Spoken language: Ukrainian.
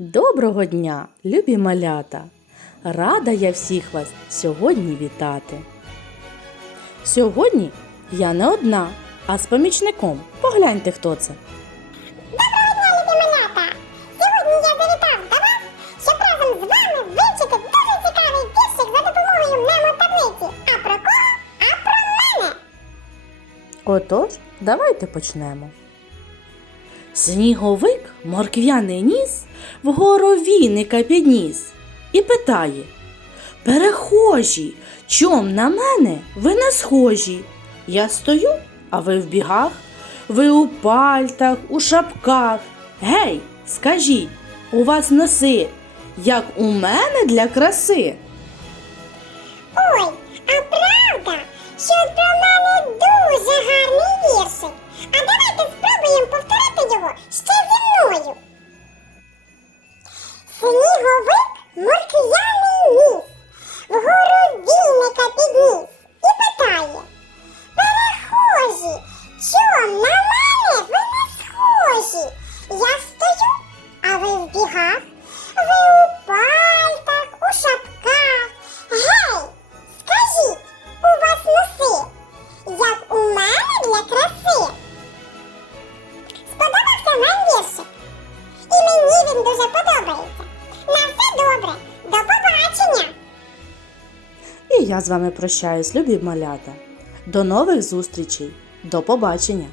Доброго дня, любі малята! Рада я всіх вас сьогодні вітати. Сьогодні я не одна, а з помічником. Погляньте, хто це. Доброго дня, любі малята! Сьогодні я завітав до вас, щоб разом з вами вивчити дуже цікавий віршик за допомогою мемо-таблиці. А про кого? А про мене! Отож, давайте почнемо. Сніговик морквяний ніс вгору віника підніс і питає Перехожі, чом на мене ви не схожі? Я стою, а ви в бігах, ви у пальтах, у шапках. Гей, скажіть, у вас носи, як у мене для краси? Сніговик морквяний ніс, вгору віника підніс і питає. Перехожі, чом на мене ви не схожі? Я стою, а ви в бігах, ви у пальтах, у шапках. Гей, скажіть, у вас носи, як у мене для краси. Сподобався вам віршик? І мені він дуже подобається. Я з вами прощаюсь, любі малята. До нових зустрічей. До побачення!